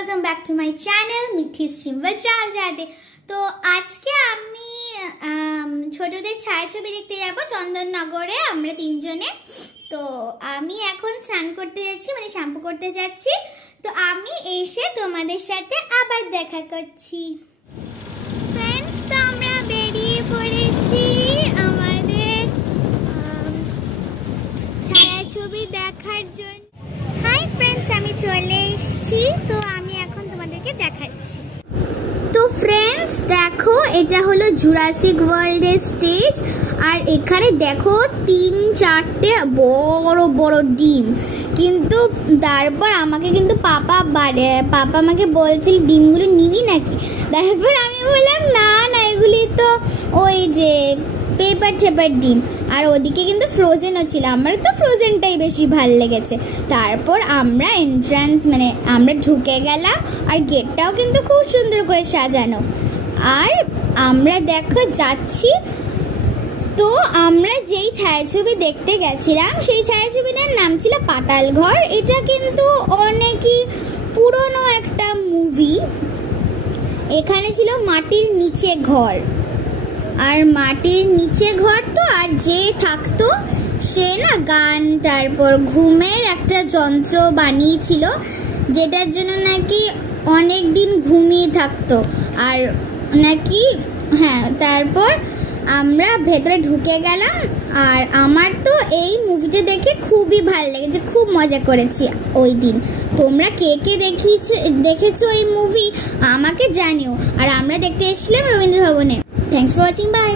welcome back to my channel মিঠি সিম্বল চারজাদে। তো আজকে আমি ছোটদের ছায়াছবি দেখতে যাব চন্দননগরে, আমরা তিনজনে। তো আমি এখন স্নান করতে যাচ্ছি, মানে শ্যাম্পু করতে যাচ্ছি। তো আমি এসে তোমাদের সাথে আবার দেখা করছি। ফ্রেন্ডস, তো আমরা বেরিয়ে পড়েছি আমাদের ছায়াছবি দেখার জন্য। হাই ফ্রেন্ডস, আমি চলে এসেছি। তো আমি এখন তোমাদেরকে দেখাচ্ছি। তো ফ্রেন্ডস দেখো, এটা হলো জুরাসিক ওয়ার্ল্ডের স্টেজ। আর এখানে দেখো 3-4টে বড় বড় ডিম। কিন্তু তারপর আমাকে কিন্তু পাপা আমাকে বলছিল ডিমগুলো নিবি নাকি। তারপর আমি বললাম না এগুলি তো ওই যে পেপার ডিম। আর ওদিকে কিন্তু ফ্রোজেনও ছিল, আমার তো ফ্রোজেনটাই বেশি ভালো লেগেছে। তারপর আমরা এন্ট্রান্স মানে আমরা ঢুকে গেলাম, আর গেটটাও কিন্তু খুব সুন্দর করে সাজানো। আর আমরা দেখো যাচ্ছি। তো আমরা যেই ছায়াছবি দেখতে গেছিলাম সেই ছায়াছবিটার নাম ছিল পাতাল ঘর। এটা কিন্তু অনেকই পুরনো একটা মুভি। এখানে ছিল মাটির নিচে ঘর, আর মাটির নিচে ঘর তো আর যে থাকতো সে না গান তারপর ঘুমের একটা যন্ত্র বানিয়েছিল, যেটার জন্য নাকি অনেক দিন ঘুমিয়ে থাকতো। আর নাকি তারপর আমরা ভেতরে ঢুকে গেলাম। আর আমার তো এই মুভিটা দেখে খুবই ভালো লেগেছে, খুব মজা করেছি ওই দিন। তোমরা কে কে দেখেছো এই মুভি আমাকে জানিও। আর আমরা দেখতে এসেছিলাম রবীন্দ্র ভবনে। Thanks for watching, by.